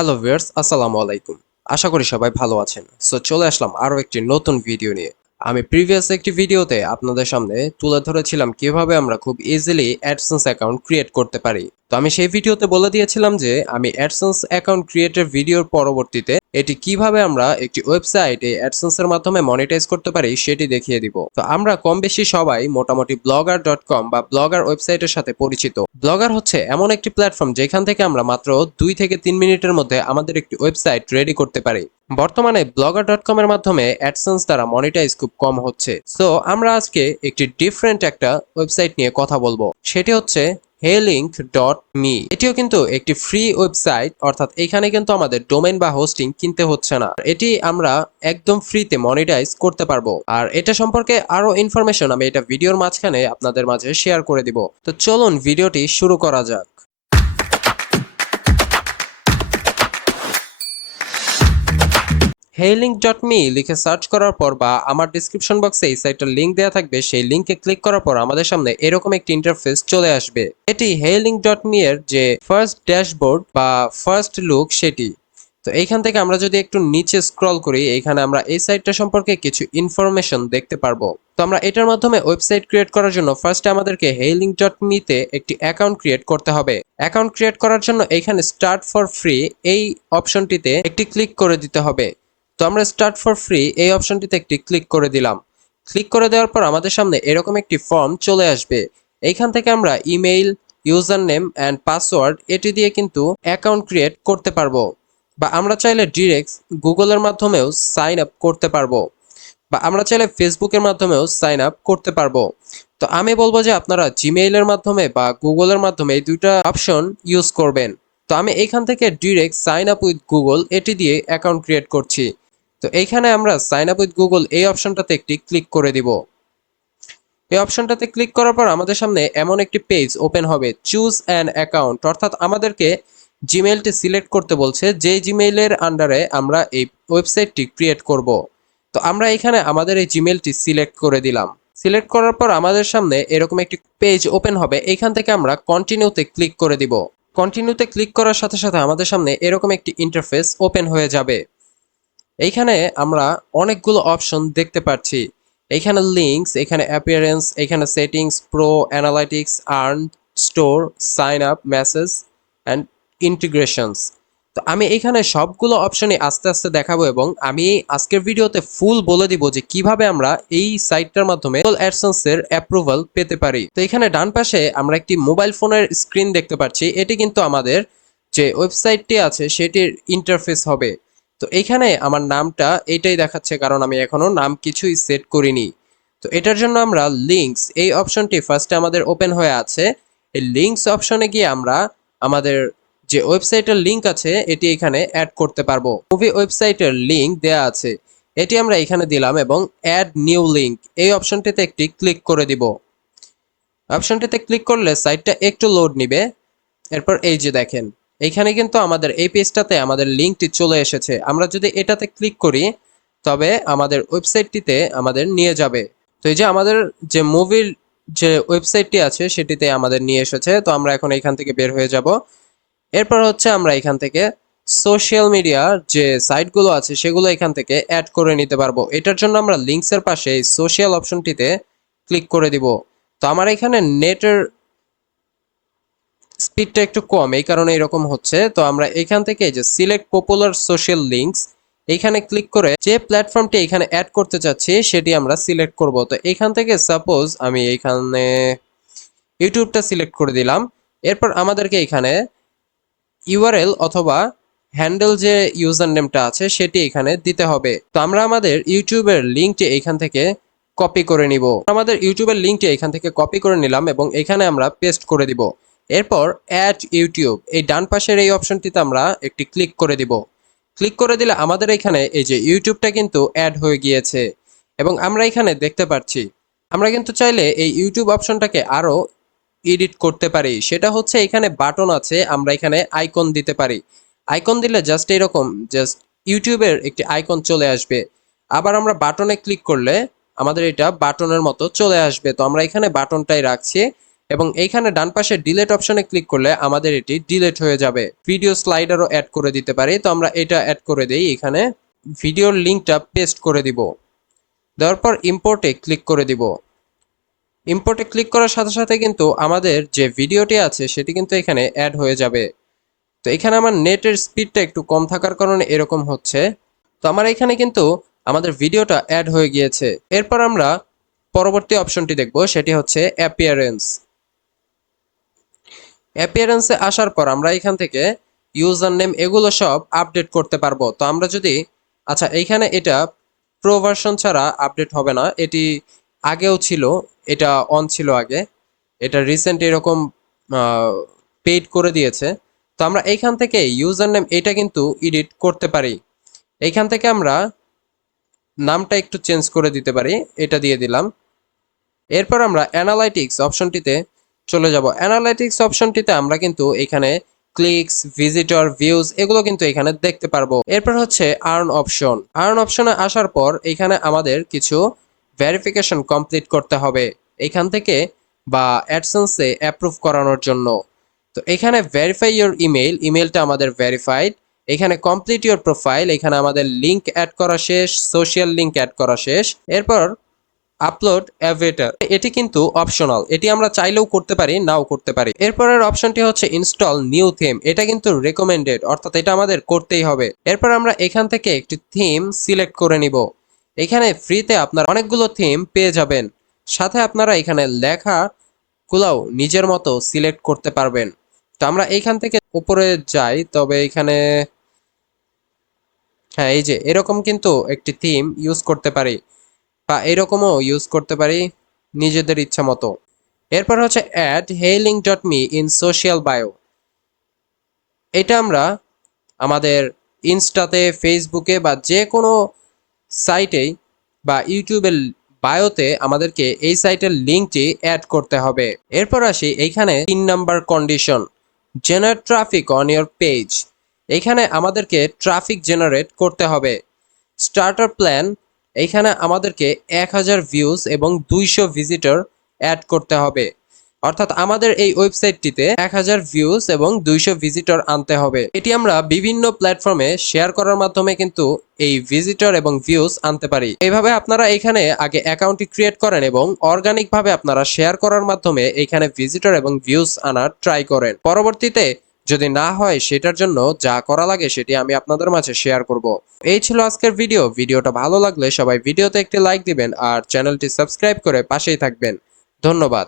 Hello viewers, আসসালামু আলাইকুম। আশা করি সবাই ভালো আছেন। সো চলে আসলাম আরো একটি নতুন ভিডিও নিয়ে। আমি প্রিভিয়াস একটি ভিডিওতে আপনাদের সামনে তুলে ধরেছিলাম কিভাবে আমরা খুব ইজিলি অ্যাডসেন্স অ্যাকাউন্ট ক্রিয়েট করতে পারি। তো আমি সেই ভিডিওতে বলে দিয়েছিলাম যে আমি অ্যাডসেন্স অ্যাকাউন্ট ক্রিয়েটের ভিডিওর পরবর্তীতে এটি কিভাবে আমরা একটি ওয়েবসাইট এই অ্যাডসেন্স এর মাধ্যমে মনিটাইজ করতে পারি সেটি দেখিয়ে দিব। তো আমরা কম বেশি সবাই মোটামুটি blogger.com বা ব্লগার ওয়েবসাইটের সাথে পরিচিত। ব্লগার হচ্ছে এমন একটি প্ল্যাটফর্ম যেখান থেকে আমরা মাত্র 2 থেকে 3 মিনিটের মধ্যে আমাদের একটি ওয়েবসাইট রেডি করতে পারি। বর্তমানে blogger.com এর মাধ্যমে অ্যাডসেন্স দ্বারা মনিটাইজ খুব কম হচ্ছে। সো আমরা আজকে একটি ডিফারেন্ট একটা ওয়েবসাইট নিয়ে কথা বলবো, সেটি হচ্ছে heylink.me। এটিও কিন্তু একটি ফ্রি ওয়েবসাইট, অর্থাৎ এখানে কিন্তু আমাদের ডোমেইন বা হোস্টিং কিনতে হচ্ছে না। এটি আমরা একদম ফ্রিতে মনিটাইজ করতে পারবো। আর এটা সম্পর্কে আরো ইনফরমেশন আমি এটা ভিডিওর মাঝখানে আপনাদের মাঝে শেয়ার করে দিব। তো চলুন ভিডিওটি শুরু করা যাক। heylink.me লিখে সার্চ করার পর বা আমার ডেসক্রিপশন বক্সে এই সাইটটার লিংক দেওয়া থাকবে, সেই লিংকে ক্লিক করার পর আমাদের সামনে এরকম একটি ইন্টারফেস চলে আসবে। এটি heylink.me এর যে ফার্স্ট ড্যাশবোর্ড বা ফার্স্ট লুক সেটি। তো এইখান থেকে আমরা যদি একটু নিচে স্ক্রল করি, এখানে আমরা এই সাইটটা সম্পর্কে কিছু ইনফরমেশন দেখতে পারবো। তো আমরা এটার মাধ্যমে ওয়েবসাইট ক্রিয়েট করার জন্য ফার্স্টে আমাদেরকে heylink.me তে একটি অ্যাকাউন্ট ক্রিয়েট করতে হবে। অ্যাকাউন্ট ক্রিয়েট করার জন্য এখানে স্টার্ট ফর ফ্রি এই অপশনটিতে একটি ক্লিক করে দিতে হবে। তো আমরা স্টার্ট ফর ফ্রি এই অপশনটিতে একটি ক্লিক করে দিলাম। ক্লিক করে দেওয়ার পর আমাদের সামনে এরকম একটি ফর্ম চলে আসবে। এইখান থেকে আমরা email, user name and password এটি দিয়ে কিন্তু অ্যাকাউন্ট ক্রিয়েট করতে পারবো। বা আমরা চাইলে ডিরেক্ট গুগলের মাধ্যমেও সাইন আপ করতে পারবো, বা আমরা চাইলে ফেসবুকের মাধ্যমেও সাইন আপ করতে পারবো। তো আমি বলবো যে আপনারা জিমেইলের মাধ্যমে বা গুগলের মাধ্যমে এই দুইটা অপশন ইউজ করবেন। তো আমি এখান থেকে direct sign up with Google এটি দিয়ে অ্যাকাউন্ট ক্রিয়েট করছি। তো এইখানে আমরা সাইন আপ উইথ গুগল এই অপশনটাতে একটি ক্লিক করে দিব। এই অপশনটাতে ক্লিক করার পর আমাদের সামনে এমন একটি পেজ ওপেন হবে, চুজ অ্যান অ্যাকাউন্ট, অর্থাৎ আমাদেরকে জিমেইলটি সিলেক্ট করতে বলছে, যে জিমেইলের আন্ডারে আমরা এই ওয়েবসাইটটি ক্রিয়েট করব। তো আমরা এখানে আমাদের এই জিমেইলটি সিলেক্ট করে দিলাম। সিলেক্ট করার পর আমাদের সামনে এরকম একটি পেজ ওপেন হবে। এখান থেকে আমরা কন্টিনিউতে ক্লিক করে দিব। কন্টিনিউতে ক্লিক করার সাথে সাথে আমাদের সামনে এরকম একটি ইন্টারফেস ওপেন হয়ে যাবে। এইখানে আমরা অনেকগুলো অপশন দেখতে পাচ্ছি। এইখানে লিঙ্কস, এখানে অ্যাপিয়ারেন্স, এখানে settings, pro, analytics, earn, store, sign up, message and integrations. তো আমি এখানে সবগুলো অপশনই আস্তে আস্তে দেখাবো এবং আমি আজকের ভিডিওতে ফুল বলে দিব যে কিভাবে আমরা এই সাইটটার মাধ্যমে গুগল অ্যাডসেন্সের অ্যাপ্রুভাল পেতে পারি। তো এখানে ডান পাশে আমরা একটি মোবাইল ফোনের স্ক্রিন দেখতে পাচ্ছি। এটি কিন্তু আমাদের যে ওয়েবসাইটটি আছে সেটির ইন্টারফেস হবে। তো এইখানে আমার নামটা এইটাই দেখাচ্ছে, কারণ আমি এখনো নাম কিছুই সেট করিনি। তো এটার জন্য আমরা লিঙ্কস এই অপশনটি ফার্স্টে আমাদের ওপেন হয়ে আছে। এই লিঙ্কস অপশনে গিয়ে আমরা আমাদের যে ওয়েবসাইটের লিঙ্ক আছে এটি এখানে অ্যাড করতে পারবো। মুভি ওয়েবসাইটের লিঙ্ক দেয়া আছে, এটি আমরা এখানে দিলাম এবং অ্যাড নিউ লিঙ্ক এই অপশনটিতে একটি ক্লিক করে দিব। অপশনটিতে ক্লিক করলে সাইটটা একটু লোড নিবে। এরপর এই যে দেখেন, এইখানে কিন্তু আমাদের এই পেজটাতে আমাদের লিঙ্কটি চলে এসেছে। আমরা যদি এটাতে ক্লিক করি তবে আমাদের ওয়েবসাইটটিতে আমাদের নিয়ে যাবে। তো এই যে আমাদের যে মুভির যে ওয়েবসাইটটি আছে সেটিতে আমাদের নিয়ে এসেছে। তো আমরা এখন এখান থেকে বের হয়ে যাব। এরপর হচ্ছে আমরা এখান থেকে সোশ্যাল মিডিয়ার যে সাইটগুলো আছে সেগুলো এখান থেকে অ্যাড করে নিতে পারবো। এটার জন্য আমরা লিঙ্কসের পাশে এই সোশ্যাল অপশনটিতে ক্লিক করে দিব। তো আমার এখানে নেটের স্পিডটা একটু কম, এই কারণে এরকম হচ্ছে। তো আমরা এখান থেকে যে সিলেক্ট পপুলার সোশ্যাল লিঙ্কস এইখানে ক্লিক করে যে প্ল্যাটফর্মটি এখানে অ্যাড করতে চাচ্ছি সেটি আমরা সিলেক্ট করব। তো এখান থেকে সাপোজ আমি এখানে ইউটিউবটা সিলেক্ট করে দিলাম। এরপর আমাদেরকে এখানে ইউআরএল অথবা হ্যান্ডেল যে ইউজার নেমটা আছে সেটি এখানে দিতে হবে। তো আমরা আমাদের ইউটিউবের লিঙ্কটি এখান থেকে কপি করে নিব। আমাদের ইউটিউবের লিঙ্কটি এখান থেকে কপি করে নিলাম এবং এখানে আমরা পেস্ট করে দিব। এরপর অ্যাড ইউটিউব এই ডান পাশের এই অপশনটিতে আমরা একটি ক্লিক করে দিব। ক্লিক করে দিলে আমাদের এখানে এই যে ইউটিউবটা কিন্তু অ্যাড হয়ে গিয়েছে এবং আমরা এখানে দেখতে পাচ্ছি। আমরা কিন্তু চাইলে এই ইউটিউব অপশনটাকে আরো এডিট করতে পারি। সেটা হচ্ছে এখানে বাটন আছে, আমরা এখানে আইকন দিতে পারি। আইকন দিলে জাস্ট এরকম জাস্ট ইউটিউবের একটি আইকন চলে আসবে। আবার আমরা বাটনে ক্লিক করলে আমাদের এটা বাটনের মতো চলে আসবে। তো আমরা এখানে বাটনটাই রাখছি এবং এইখানে ডান পাশে ডিলিট অপশনে ক্লিক করলে আমাদের এটি ডিলিট হয়ে যাবে। ভিডিও স্লাইডারও অ্যাড করে দিতে পারি, তো আমরা এটা অ্যাড করে দেই। এখানে ভিডিওর লিঙ্কটা পেস্ট করে দিব, দেওয়ার পর ইম্পোর্টে ক্লিক করে দিব। ইম্পোর্টে ক্লিক করার সাথে সাথে কিন্তু আমাদের যে ভিডিওটি আছে সেটি কিন্তু এখানে অ্যাড হয়ে যাবে। তো এখানে আমার নেটের স্পিডটা একটু কম থাকার কারণে এরকম হচ্ছে। তো আমার এখানে কিন্তু আমাদের ভিডিওটা অ্যাড হয়ে গিয়েছে। এরপর আমরা পরবর্তী অপশনটি দেখব, সেটি হচ্ছে অ্যাপিয়ারেন্স। অ্যাপিয়ারেন্সে আসার পর আমরা এখান থেকে ইউজার নেম এগুলো সব আপডেট করতে পারবো। তো আমরা যদি আচ্ছা এইখানে এটা প্রো ভার্সন ছাড়া আপডেট হবে না, এটি আগেও ছিল, এটা অন ছিল আগে, এটা রিসেন্ট এরকম পেইড করে দিয়েছে। তো আমরা এইখান থেকে ইউজার নেম এটা কিন্তু এডিট করতে পারি। এইখান থেকে আমরা নামটা একটু চেঞ্জ করে দিতে পারি, এটা দিয়ে দিলাম। এরপর আমরা অ্যানালাইটিক্স অপশনটিতে চলে যাব। অ্যানালাইটিক্স অপশনটিতে আমরা কিন্তু এখানে ক্লিকস, ভিজিটর, ভিউজ এগুলো কিন্তু এখানে দেখতে পারবো। এরপর হচ্ছে আর্ন অপশন। আর্ন অপশনে আসার পর এখানে আমাদের কিছু ভেরিফিকেশন কমপ্লিট করতে হবে এখান থেকে, বা অ্যাডসেন্সে অ্যাপ্রুভ করানোর জন্য। তো এখানে ভেরিফাই ইওর ইমেল, ইমেলটা আমাদের ভেরিফাইড। এখানে কমপ্লিট ইওর প্রোফাইল, এখানে আমাদের লিংক অ্যাড করা শেষ, সোশ্যাল লিংক অ্যাড করা শেষ। এরপর আপলোড অ্যাভেটার, এটি কিন্তু অপশনাল, এটি আমরা চাইলেও করতে পারি, নাও করতে পারি। এরপরের অপশনটি হচ্ছে ইনস্টল নিউ থিম, এটা কিন্তু রেকমেন্ডেড, অর্থাৎ এটা আমাদের করতেই হবে। এরপর আমরা এখান থেকে একটি থিম সিলেক্ট করে নিব। এখানে ফ্রিতে আপনারা অনেকগুলো থিম পেয়ে যাবেন, সাথে আপনারা এখানে লেখা গুলাও নিজের মতো সিলেক্ট করতে পারবেন। তো আমরা এইখান থেকে উপরে যাই, তবে এখানে হ্যাঁ এই যে এরকম কিন্তু একটি থিম ইউজ করতে পারি, বা এরকমও ইউজ করতে পারি নিজেদের ইচ্ছা মতো। এরপর হচ্ছে add heylinkme in social bio. এটা আমরা আমাদের ইনস্টাতে, ফেসবুকে বা যে কোনো সাইটেই বা ইউটিউবের বায়োতে আমাদেরকে এই সাইটের লিঙ্কটি অ্যাড করতে হবে। এরপর আসি এইখানে 3 number condition, generate traffic on your page. এইখানে আমাদেরকে ট্রাফিক জেনারেট করতে হবে। স্টার্টার প্ল্যান, এইখানে আমাদেরকে 1000 ভিউজ এবং 200 ভিজিটর অ্যাড করতে হবে, অর্থাৎ আমাদের এই ওয়েবসাইটটিতে 1000 ভিউজ এবং 200 ভিজিটর আনতে হবে। এটি আমরা বিভিন্ন প্ল্যাটফর্মে শেয়ার করার মাধ্যমে কিন্তু এই ভিজিটর এবং ভিউজ আনতে পারি। এইভাবে আপনারা এখানে আগে অ্যাকাউন্টটি ক্রিয়েট করেন এবং অর্গানিক ভাবে আপনারা শেয়ার করার মাধ্যমে এখানে ভিজিটর এবং ভিউজ আনার ট্রাই করেন। পরবর্তীতে যদি না হয় সেটার জন্য যা করা লাগে সেটি আমি আপনাদের মাঝে শেয়ার করব। এই ছিল আজকের ভিডিও। ভিডিওটা ভালো লাগলে সবাই ভিডিওতে একটি লাইক দিবেন আর চ্যানেলটি সাবস্ক্রাইব করে পাশেই থাকবেন। ধন্যবাদ।